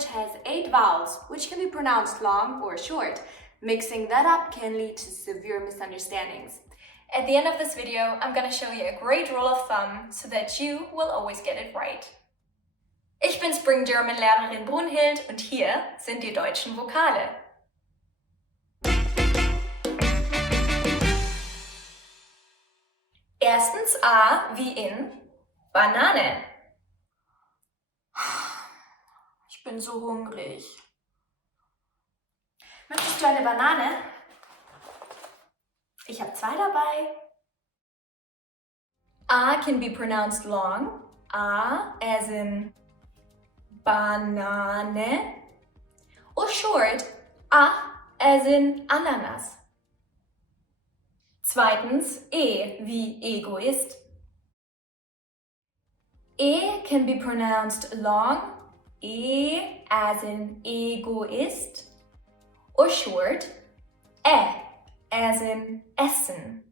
language has 8 vowels, which can be pronounced long or short. Mixing that up can lead to severe misunderstandings. At the end of this video, I'm gonna show you a great rule of thumb so that you will always get it right. Ich bin Spring German Lehrerin Brunhild und hier sind die deutschen Vokale. Erstens A wie in Banane. Ich bin so hungrig. Möchtest du eine Banane? Ich habe 2 dabei. A can be pronounced long. A as in Banane. Or short, A as in Ananas. Zweitens, E wie Egoist. E can be pronounced long. E as in Egoist. Or short, as in Essen.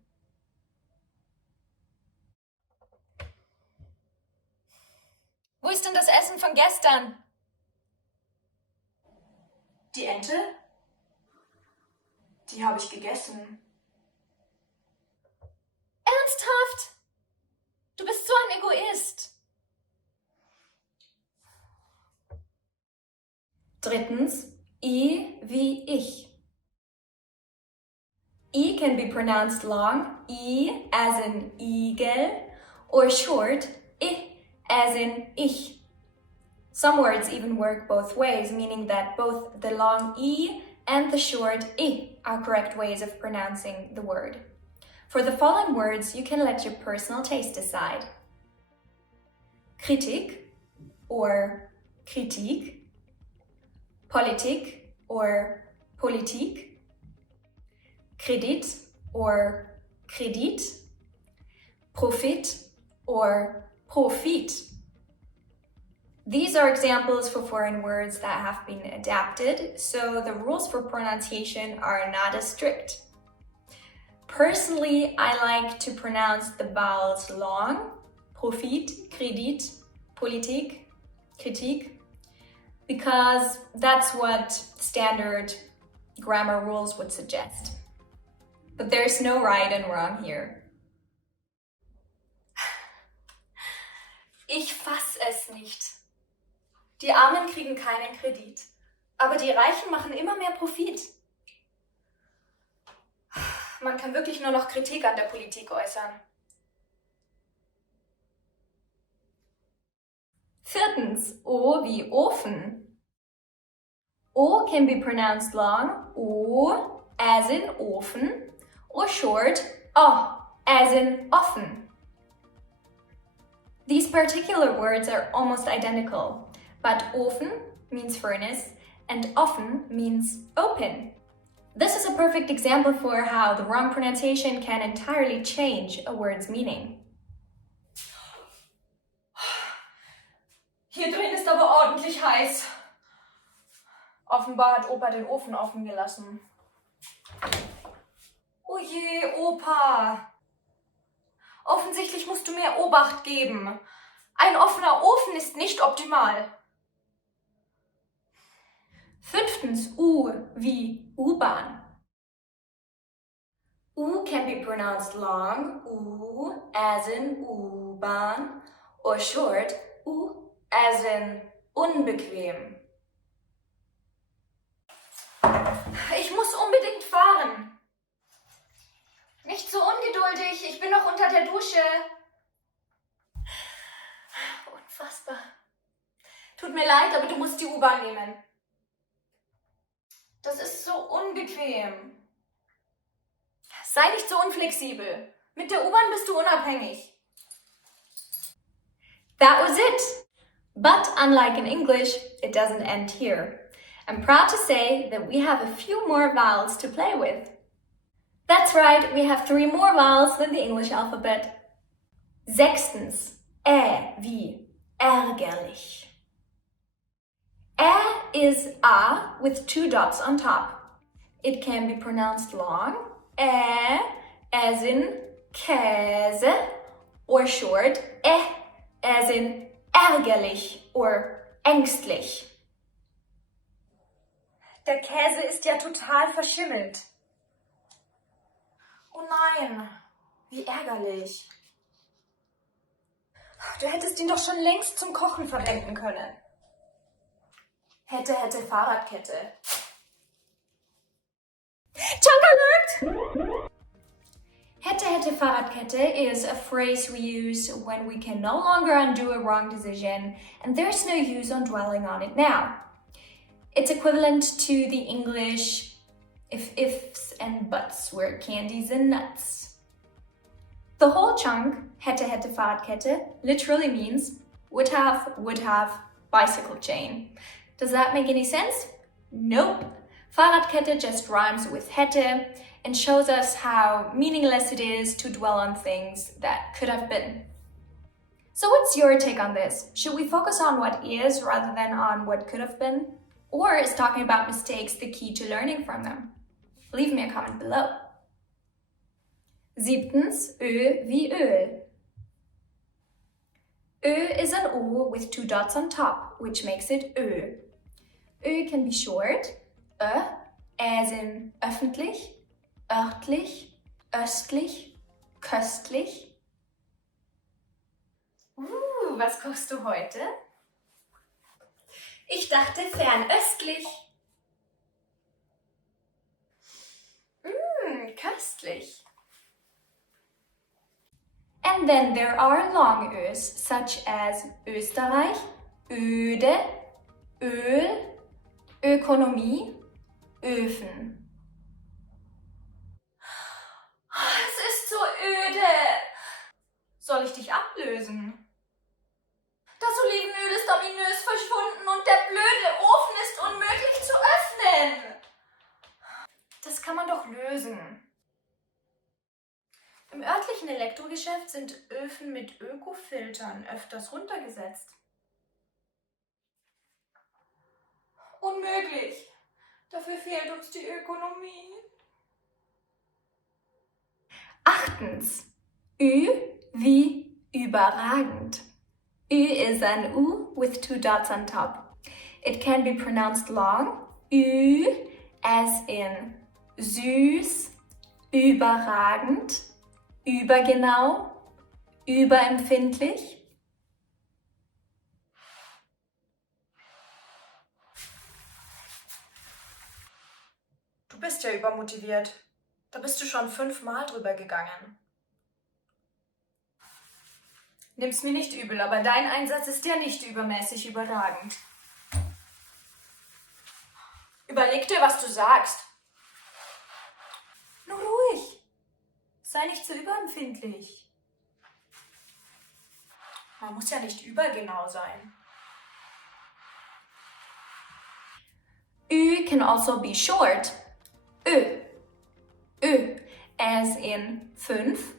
Wo ist denn das Essen von gestern? Die Ente? Die habe ich gegessen. Ernsthaft? Du bist so ein Egoist. Drittens, I wie ich. I can be pronounced long, I as in Igel, or short, I as in ich. Some words even work both ways, meaning that both the long I and the short I are correct ways of pronouncing the word. For the following words, you can let your personal taste decide. Kritik or Kritik. Politik or Politik, Kredit or Kredit, Profit or Profit. These are examples for foreign words that have been adapted, so the rules for pronunciation are not as strict. Personally, I like to pronounce the vowels long, Profit, Kredit, Politik, Kritik, because that's what standard grammar rules would suggest. But there's no right and wrong here. Ich fass es nicht. Die Armen kriegen keinen Kredit, aber die Reichen machen immer mehr Profit. Man kann wirklich nur noch Kritik an der Politik äußern. Viertens, O wie Ofen. O can be pronounced long, O as in Ofen, or short, O as in Ofen. These particular words are almost identical, but Ofen means furnace and Ofen means open. This is a perfect example for how the wrong pronunciation can entirely change a word's meaning. Hier drin ist aber ordentlich heiß. Offenbar hat Opa den Ofen offen gelassen. Oh je, Opa. Offensichtlich musst du mehr Obacht geben. Ein offener Ofen ist nicht optimal. Fünftens, U wie U-bahn. U can be pronounced long, U as in U-bahn, or short, U as in unbequem. Ich muss unbedingt fahren. Nicht so ungeduldig, ich bin noch unter der Dusche. Unfassbar. Tut mir leid, aber du musst die U-Bahn nehmen. Das ist so unbequem. Sei nicht so unflexibel. Mit der U-Bahn bist du unabhängig. That was it. But unlike in English, it doesn't end here. I'm proud to say that we have a few more vowels to play with. That's right, we have 3 more vowels than the English alphabet. Sechstens, wie ärgerlich. Is A with 2 dots on top. It can be pronounced long, as in Käse, or short, as in ärgerlich or ängstlich. Der Käse ist ja total verschimmelt. Oh nein, wie ärgerlich. Du hättest ihn doch schon längst zum Kochen verwenden können. Hätte, Fahrradkette. Chunk alert! Hätte, Fahrradkette is a phrase we use when we can no longer undo a wrong decision and there's no use on dwelling on it now. It's equivalent to the English if ifs and buts were candies and nuts. The whole chunk, hätte, Fahrradkette, literally means would have, bicycle chain. Does that make any sense? Nope. Fahrradkette just rhymes with hätte and shows us how meaningless it is to dwell on things that could have been. So what's your take on this? Should we focus on what is rather than on what could have been? Or is talking about mistakes the key to learning from them? Leave me a comment below. 7. Ö wie Öl. Ö is an O with 2 dots on top, which makes it Ö. Ö can be short, Ö, as in öffentlich, örtlich, östlich, köstlich. Was kochst du heute? Ich dachte fernöstlich. Köstlich. And then there are long Ös, such as Österreich, öde, Öl, Ökonomie, Öfen. Es ist so öde. Soll ich dich ablösen? Das Olivenöl ist ominös verschwunden und der blöde Ofen ist unmöglich zu öffnen. Das kann man doch lösen. Im örtlichen Elektrogeschäft sind Öfen mit Ökofiltern öfters runtergesetzt. Unmöglich. Dafür fehlt uns die Ökonomie. 8. Ü wie überragend. Ü is an U with 2 dots on top. It can be pronounced long, Ü, as in süß, überragend, übergenau, überempfindlich. Du bist ja übermotiviert. Da bist du schon 5-mal drüber gegangen. Nimm's mir nicht übel, aber dein Einsatz ist ja nicht übermäßig überragend. Überleg dir, was du sagst. Nur ruhig. Sei nicht so überempfindlich. Man muss ja nicht übergenau sein. Ü can also be short. Ö. Ö, as in 5,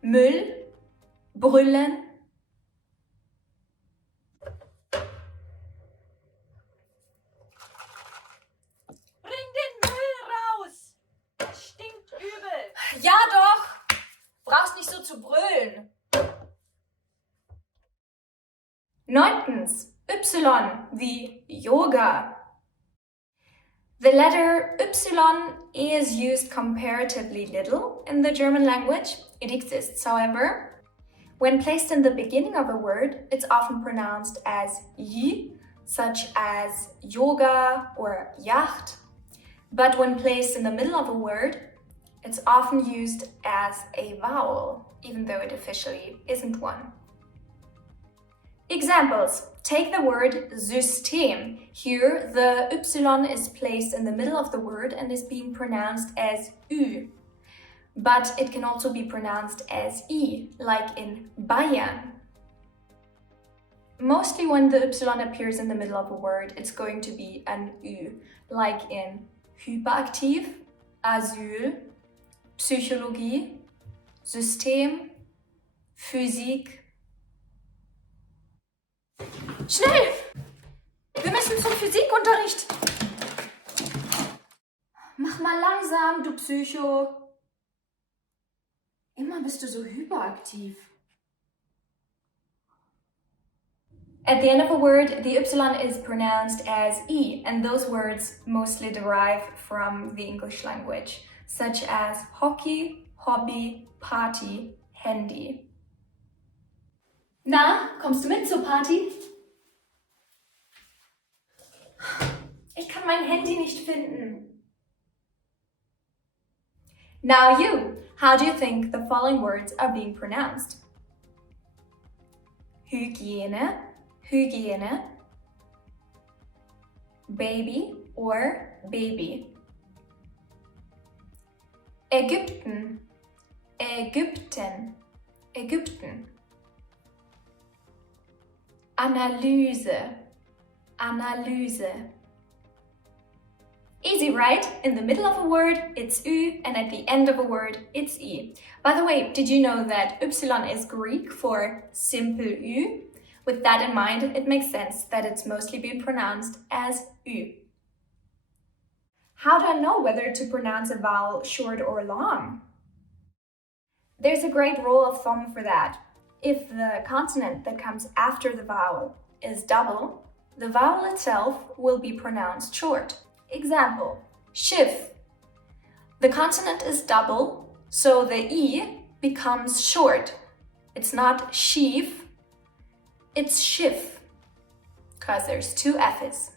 Müll, brüllen. Bring den Müll raus! Das stinkt übel. Ja doch! Brauchst nicht so zu brüllen. 9. Y wie Yoga. The letter Y is used comparatively little in the German language. It exists, however. When placed in the beginning of a word, it's often pronounced as Y, such as yoga or yacht. But when placed in the middle of a word, it's often used as a vowel, even though it officially isn't one. Examples. Take the word System. Here, the Y is placed in the middle of the word and is being pronounced as Ü. But it can also be pronounced as I, like in Bayern. Mostly when the Y appears in the middle of a word, it's going to be an Ü, like in hyperaktiv, Asyl, Psychologie, System, Physik. Schnell! Wir müssen zum Physikunterricht. Mach mal langsam, du Psycho. Immer bist du so hyperaktiv. At the end of a word, the y is pronounced as e, and those words mostly derive from the English language, such as hockey, hobby, party, handy. Na, kommst du mit zur Party? Ich kann mein Handy nicht finden. Now you, how do you think the following words are being pronounced? Hygiene, Hygiene, baby or baby. Ägypten, Ägypten, Ägypten. Analyse, Analyse. Easy, right? In the middle of a word, it's ü, and at the end of a word, it's e. By the way, did you know that y is Greek for simple ü? With that in mind, it makes sense that it's mostly being pronounced as ü. How do I know whether to pronounce a vowel short or long? There's a great rule of thumb for that. If the consonant that comes after the vowel is double, the vowel itself will be pronounced short. Example, Schiff. The consonant is double, so the e becomes short. It's not Schief, it's Schiff, because there's two F's.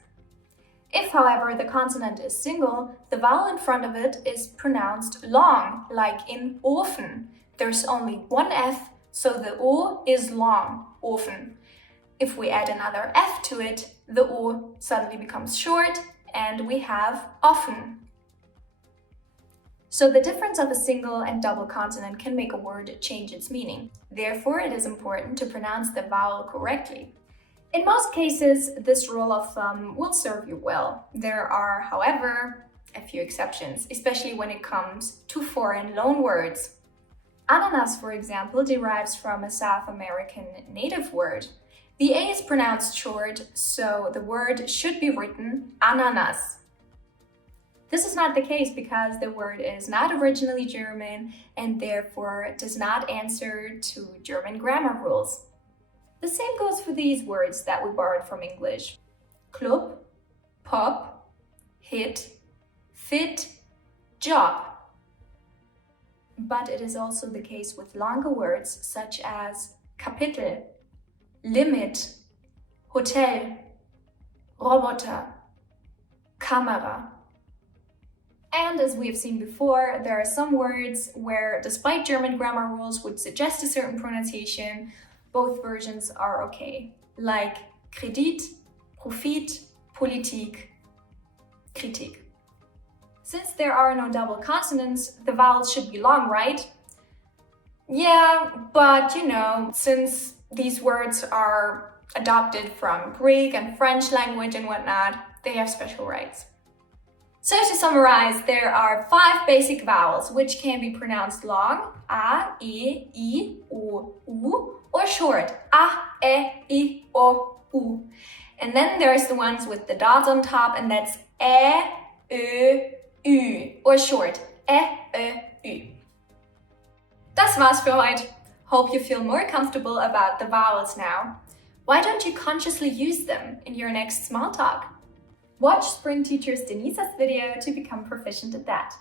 If, however, the consonant is single, the vowel in front of it is pronounced long, like in Ofen. There's only one F, so the O is long, Ofen. If we add another F to it, the O suddenly becomes short, and we have Ofen. So the difference of a single and double consonant can make a word change its meaning. Therefore, it is important to pronounce the vowel correctly. In most cases, this rule of thumb will serve you well. There are, however, a few exceptions, especially when it comes to foreign loan words. Ananas, for example, derives from a South American native word. The A is pronounced short, so the word should be written ananas. This is not the case because the word is not originally German and therefore does not answer to German grammar rules. The same goes for these words that we borrowed from English. Club, pop, hit, fit, job. But it is also the case with longer words such as Kapitel, limit, hotel, Roboter, Kamera. And as we have seen before, there are some words where, despite German grammar rules would suggest a certain pronunciation, both versions are okay, like Kredit, Profit, Politik, Kritik. Since there are no double consonants, the vowels should be long, right? Yeah, but you know, since these words are adopted from Greek and French language and whatnot, they have special rights. So to summarize, there are 5 basic vowels which can be pronounced long, a, e, I, o, u, or short, a, e, I, o, u. And then there's the ones with the dots on top, and that's e, ö, ü, or short, e, ö, ü. Das war's für heute. Hope you feel more comfortable about the vowels now. Why don't you consciously use them in your next small talk? Watch Spring Teachers Denisa's video to become proficient at that.